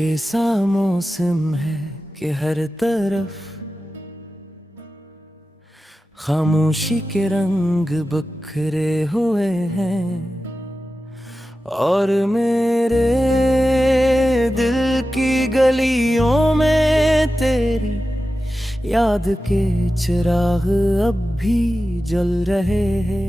कैसा मौसम है कि हर तरफ खामोशी के रंग बिखरे हुए हैं और मेरे दिल की गलियों में तेरी याद के चिराग अब भी जल रहे हैं।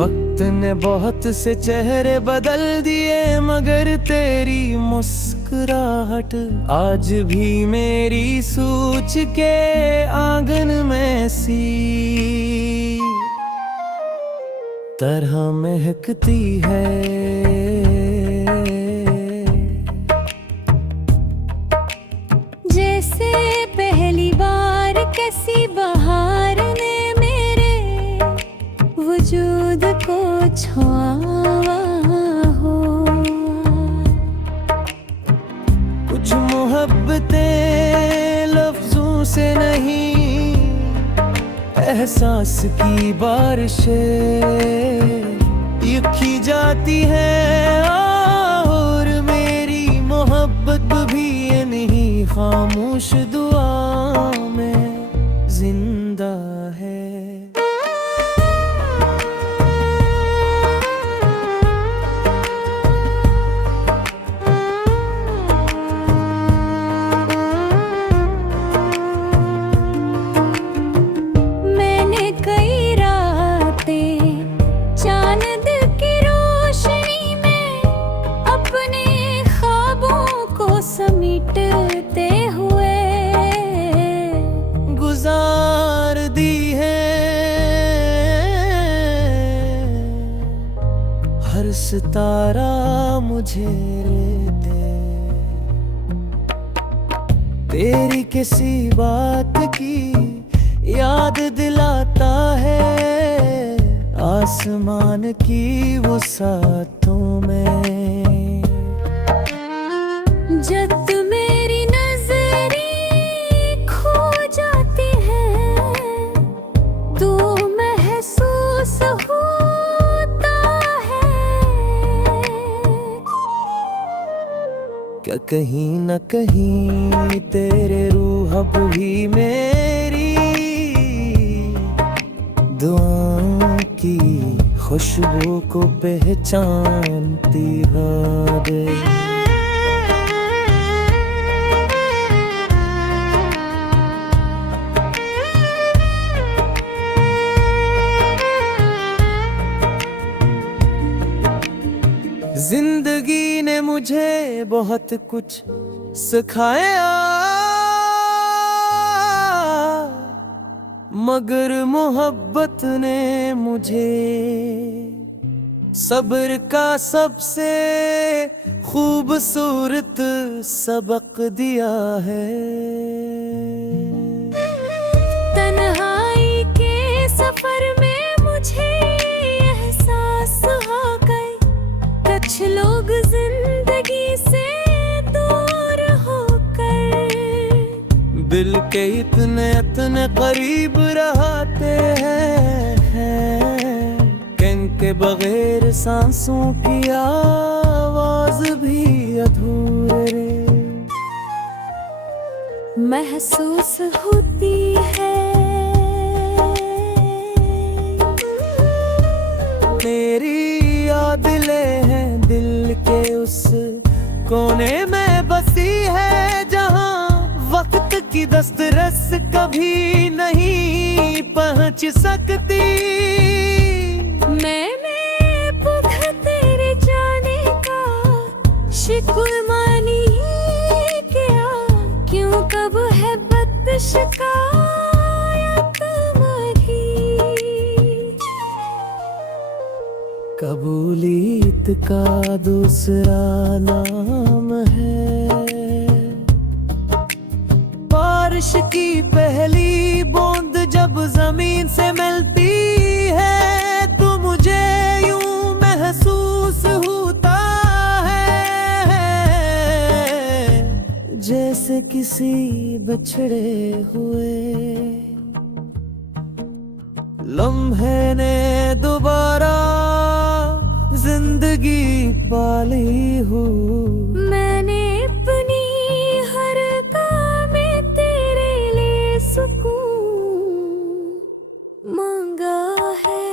वक्त ने बहुत से चेहरे बदल दिए मगर तेरी मुस्कुराहट आज भी मेरी सोच के आंगन में सी तरह महकती है। जैसे पहली बार किसी बहार ने मेरे वजूद को छुआ हो। कुछ मोहब्बतें लफ्जों से नहीं एहसास की बारिशें लिखी जाती है और मेरी मोहब्बत भी नहीं खामोश दुआ में जिंदा है। समीटते हुए गुजार दी है हर सितारा मुझे दे तेरी किसी बात की याद दिलाता है आसमान की वो सातों में। जब मेरी नजरें खो जाती है तो महसूस होता है क्या कहीं न कहीं तेरे रूह अब भी मेरी दुआओं की खुशबू को पहचानती है। जिंदगी ने मुझे बहुत कुछ सिखाया मगर मोहब्बत ने मुझे सब्र का सबसे खूबसूरत सबक दिया है। तन्हाई के सफर में मुझे एहसास हो गई कुछ लोग जिंदगी से दूर होकर दिल के इतने करीब रहते हैं के बगैर सांसों की आवाज भी अधूरे महसूस होती है। मेरी यादें हैं दिल के उस कोने में बसी है जहां वक्त की दस्तरस कभी नहीं पहुंच सकती। मैंने पुख तेरे जाने का शिकुल मानी किया क्यों कब है बद शिकायत मरी। कबूलियत का दूसरा नाम है बारिश की पहली बूंद जब जमीन से मिलती है तो मुझे यूं महसूस होता है जैसे किसी बिछड़े हुए लम्हे ने दोबारा जिंदा जिंदगी पाली हूँ। मैंने अपनी हर काम में तेरे लिए सुकून मांगा है।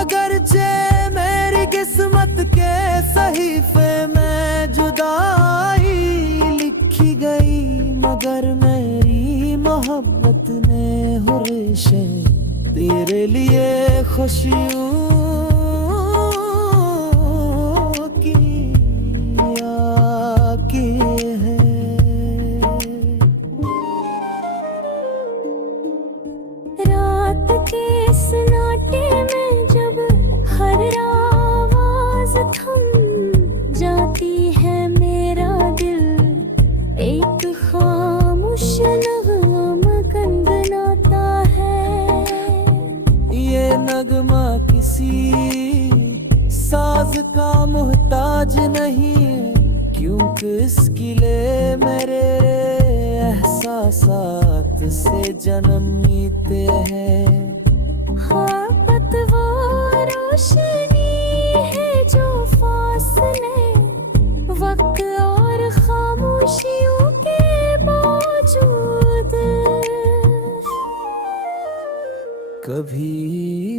अगरचे मेरी किस्मत के सहीफे में जुदाई लिखी गई, मगर मेरी मोहब्बत ने हुर्रिशे तेरे लिए खुशियों की है। रात के सन्नाटे में जब हर आवाज थम जाती है, मेरा दिल एक खामोश नगमा गुनगुनाता है। ये नगमा किसी साज का मोहताज नहीं है, क्योंकि इसके लिए मेरे एहसासात से जन्म लेते हैं। मोहब्बत वो रोशनी है जो फासले वक्त और खामोशियों के बावजूद कभी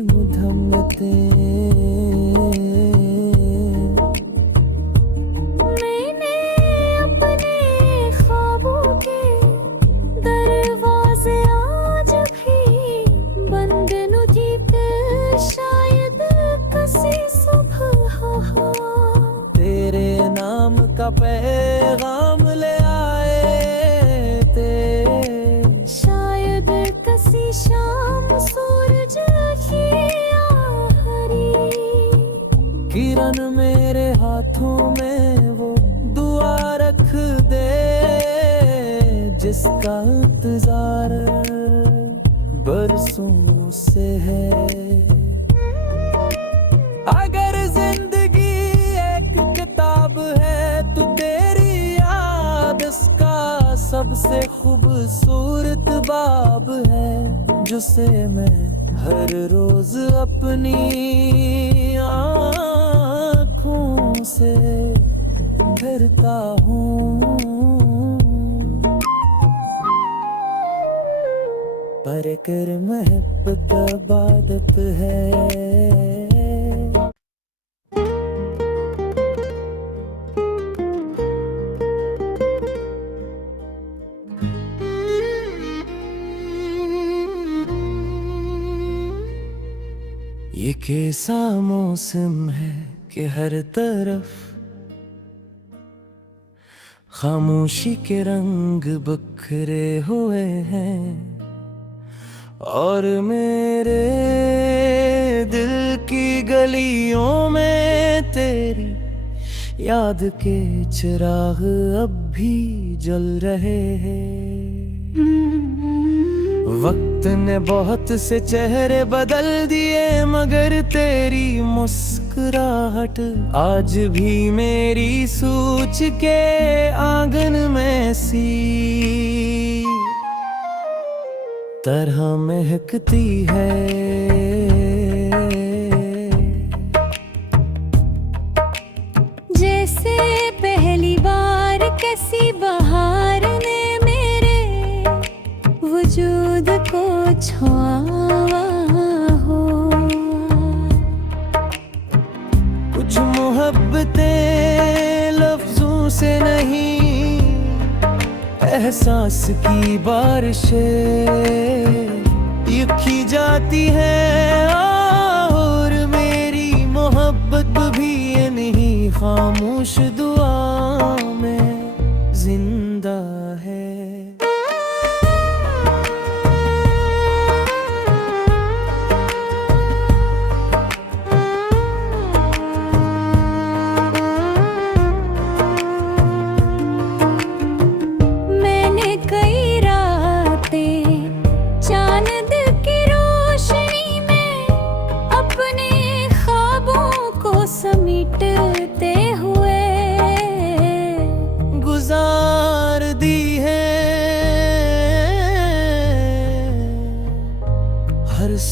मुधम्मते मैंने अपने ख्वाबों के दरवाजे आज भी बंद नुदी पे, शायद किसी सुबह तेरे नाम का पैगाम ले आए थे। शायद किसी शाम सूरज की आखिरी किरण मेरे हाथों में वो दुआ रख दे, जिसका इंतजार बरसों से है। अगर जिंदगी एक किताब है तो तेरी याद इसका सबसे खूबसूरत बाब है, जिसे मैं हर रोज अपनी आँखों से भरता हूँ। पर कर महब्बत इबादत है। ये कैसा मौसम है कि हर तरफ खामोशी के रंग बिखरे हुए हैं, और मेरे दिल की गलियों में तेरी याद के चिराग अब भी जल रहे हैं। वक्त ने बहुत से चेहरे बदल दिए, मगर तेरी मुस्कुराहट आज भी मेरी सोच के आंगन में सी तरह महकती है। जैसे पहली बार किसी बहार ने मेरे वजूद को छुआ हो। कुछ मोहब्बतें लफ्जों से नहीं, एहसास की बारिशें लिखी जाती है, और मेरी मोहब्बत भी नहीं खामोश दुआ में जिंदा है। समीटते हुए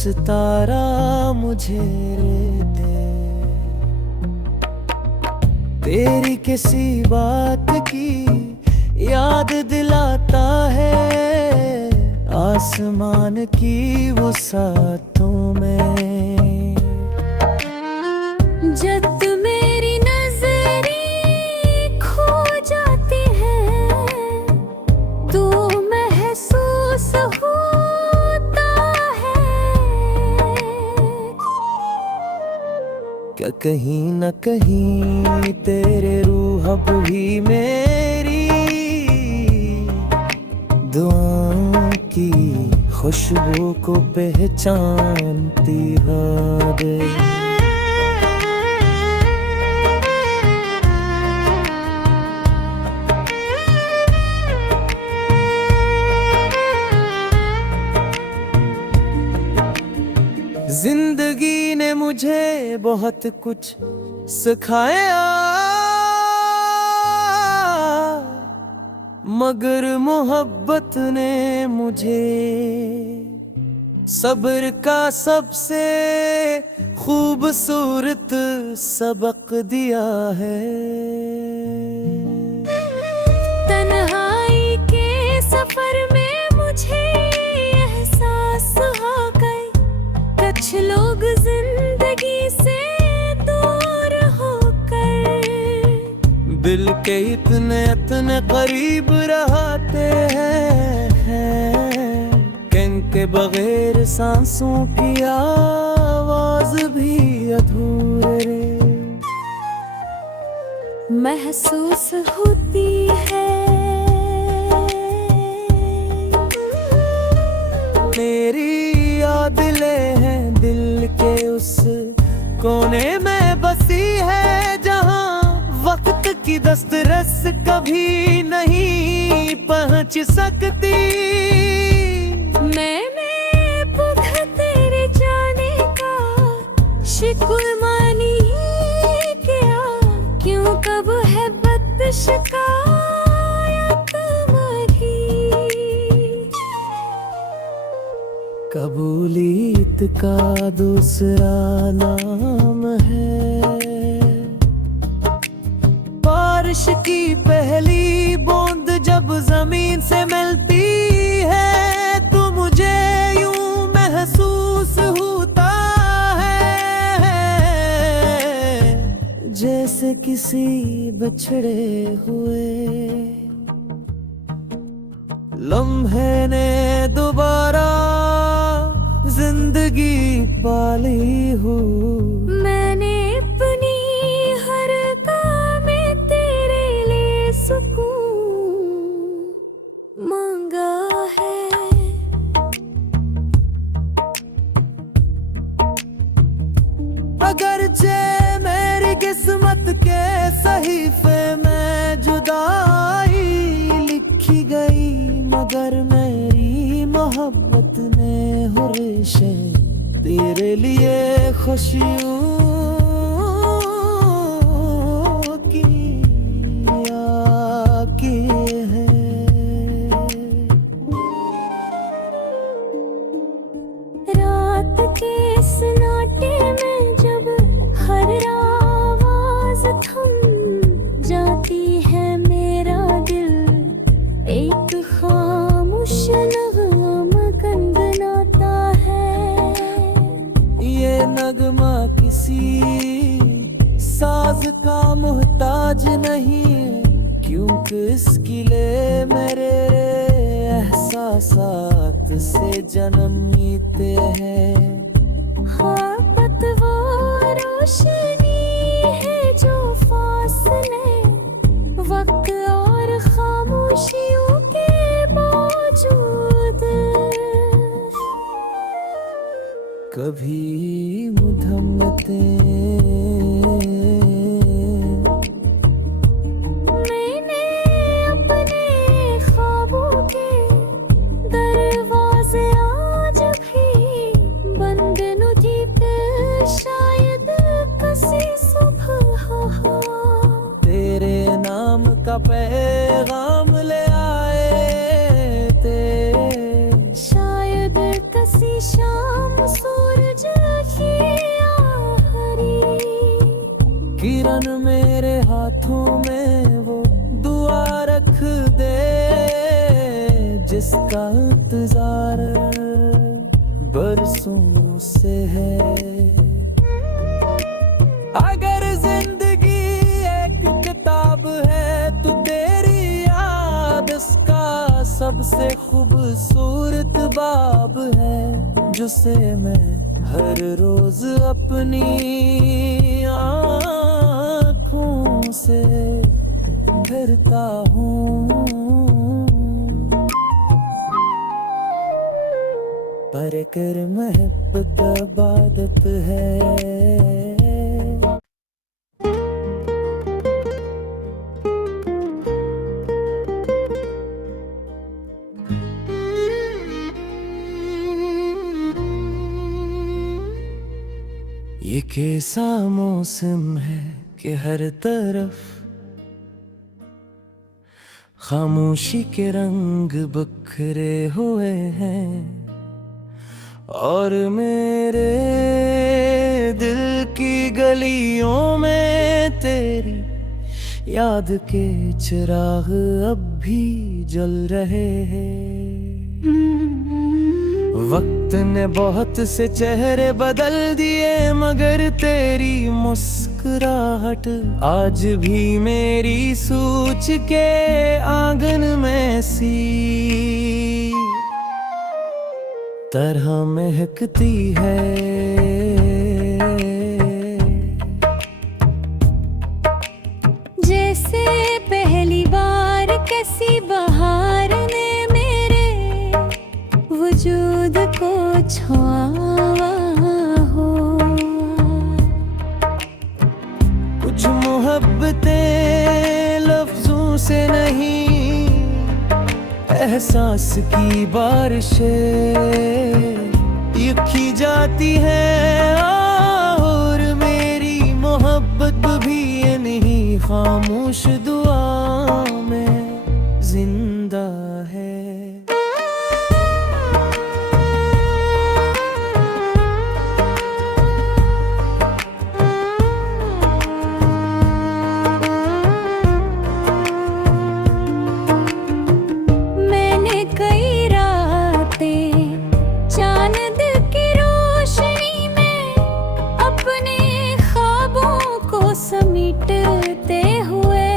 सितारा मुझे दे। तेरी किसी बात की याद दिलाता है आसमान की वो सातों में। जब मेरी नजरें खो जाती है तो महसूस होता है क्या कहीं न कहीं तेरे रूह अब भी मेरी दुआओं की खुशबू को पहचानती है। जिंदगी ने मुझे बहुत कुछ सिखाया मगर मोहब्बत ने मुझे सब्र का सबसे खूबसूरत सबक दिया है। तन्हाई के सफर में मुझे एहसास हो गए कुछ लोग जिंदगी से दूर होकर दिल के इतने इतने करीब रहते हैं के बगैर सांसों की आवाज भी अधूरे महसूस होती है। मेरी याद ले हैं दिल के उस कोने में बसी है जहां वक्त की दस्तरस कभी नहीं पहुंच सकती। मैंने पुख तेरे जाने का शुक्र मानी किया क्यों कब है बद शिकायत मरी। कबूलियत का दूसरा नाम है बारिश की पहली बूंद जब जमीन से मिलती है तो मुझे यूं महसूस होता है जैसे किसी बिछड़े हुए लम्हे ने दोबारा जिंदगी पाली हूँ। मैंने अपनी हर काम में तेरे लिए सुकून मांगा है। अगरचे मेरी किस्मत के सहीफे में जुदाई लिखी गई मगर मेरी मोहब्बत ने हुर्रिशे तेरे लिए खुशियों की है। रात के सन्नाटे में जब हर आवाज थम जाती है मेरा दिल एक खामोश नगमा गुनगुनाता है। ये नगमा किसी साज का मोहताज नहीं क्योंकि इसके लिए मेरे एहसासात से जन्म लेते हैं। हाँ पत वो रोशनी है जो फासले वक्त और खामोशियों के बावजूद कभी मुधम्मते मैंने अपने ख्वाबों के दरवाजे आज भी बंद नुदी पे शायद किसी सुबह तेरे नाम का पैगाम ले आए थे। शायद किसी शाम किरण मेरे हाथों में वो दुआ रख दे जिसका इंतजार बरसों से है। अगर जिंदगी एक किताब है तो तेरी याद इसका सबसे खूबसूरत बाब है, जिसे मैं हर रोज अपनी आँखों से भरता हूँ। पर कर महब्बत इबादत है। ये कैसा मौसम है कि हर तरफ खामोशी के रंग बिखरे हुए हैं, और मेरे दिल की गलियों में तेरी याद के चिराग अब भी जल रहे हैं। वक्त ने बहुत से चेहरे बदल दिए, मगर तेरी मुस्कुराहट आज भी मेरी सोच के आंगन में सी तरह महकती है। जैसे पहली बार किसी बहार ने मेरे वजूद को छुआ हो। कुछ मोहब्बतें लफ्जों से नहीं, एहसास की बारिशें लिखी जाती है, और मेरी मोहब्बत भी नहीं खामोश दुआ में जिंदा है। समीटते हुए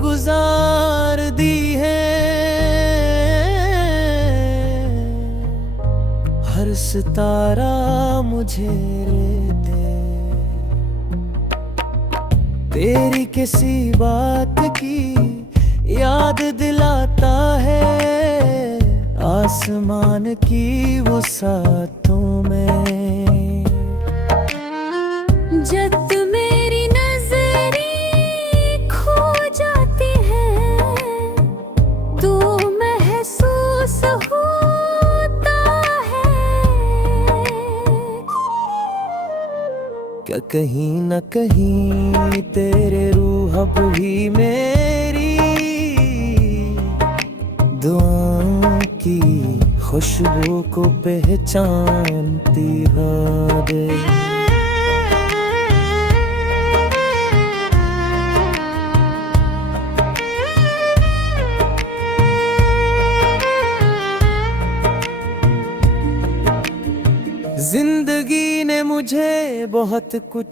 गुजार दी है हर सितारा मुझे दे। तेरी किसी बात की याद दिलाता है, आसमान की वो सातों में। जब मेरी नजरें खो जाती है तो महसूस होता है क्या कहीं न कहीं तेरे रूह अब भी मेरी दुआओं की खुशबू को पहचानती है। जिंदगी ने मुझे बहुत कुछ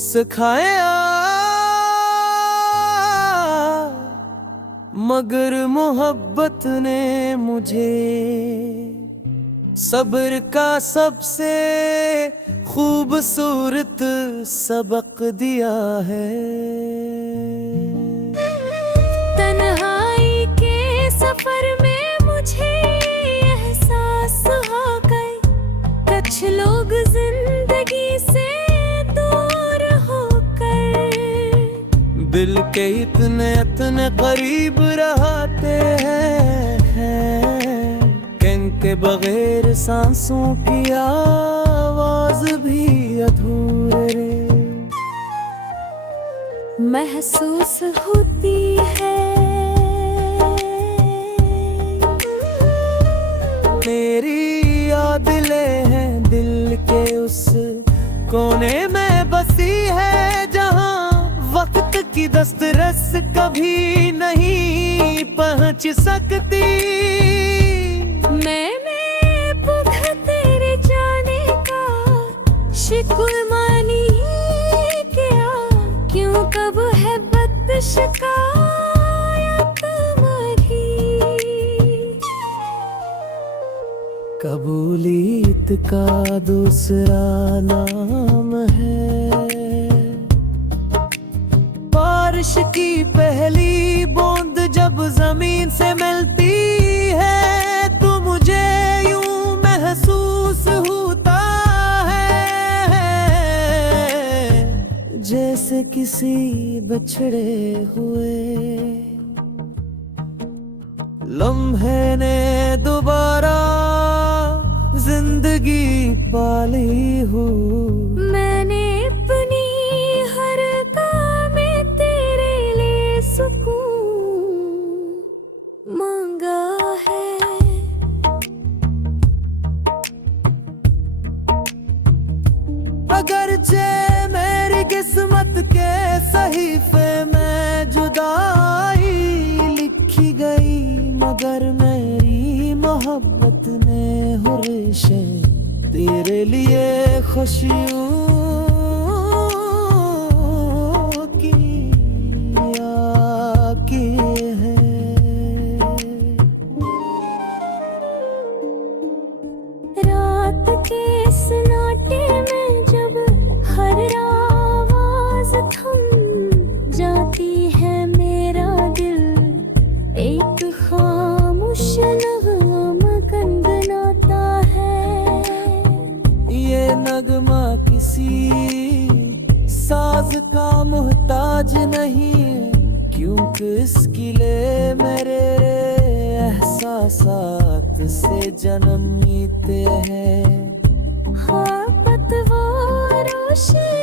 सिखाया, मगर मोहब्बत ने मुझे सब्र का सबसे खूबसूरत सबक दिया है। तन्हाई के सफर में मुझे एहसास हो गई, कुछ लोग जिंदगी से दूर होकर दिल के इतने इतने करीब रहते हैं, इनके बगैर सांसों की आवाज भी अधूरे महसूस होती है। मेरी यादें हैं दिल के उस कोने में बसी है जहां वक्त की दस्तरस कभी नहीं पहुंच सकती। मैंने पुख तेरे जाने का शिकुल मानी क्या, क्यों कब है बद शिकायत मरी। कबूलियत का दूसरा नाम है बारिश की पहली बूंद जब जमीन से मिलती है तो मुझे यूं महसूस होता है जैसे किसी बिछड़े हुए लम्हे ने दोबारा जिंदगी पाली हूँ। मैंने अपनी हर काम में तेरे लिए सुकून मांगा है। अगरचे मेरी किस्मत के सहीफे में जुदाई लिखी गई, मगर मेरी मोहब्बत ने हुर्रिशें तेरे लिए खुशियों की है। रात के सन्नाटे में जब हर आवाज थम जाती है मेरा दिल एक खामोश नगमा गुनगुनाता है। ये नगमा किसी साज का मोहताज नहीं, क्योंकि इसके लिए मेरे एहसासात से जन्म लीते हैं। हाँ पतवारों से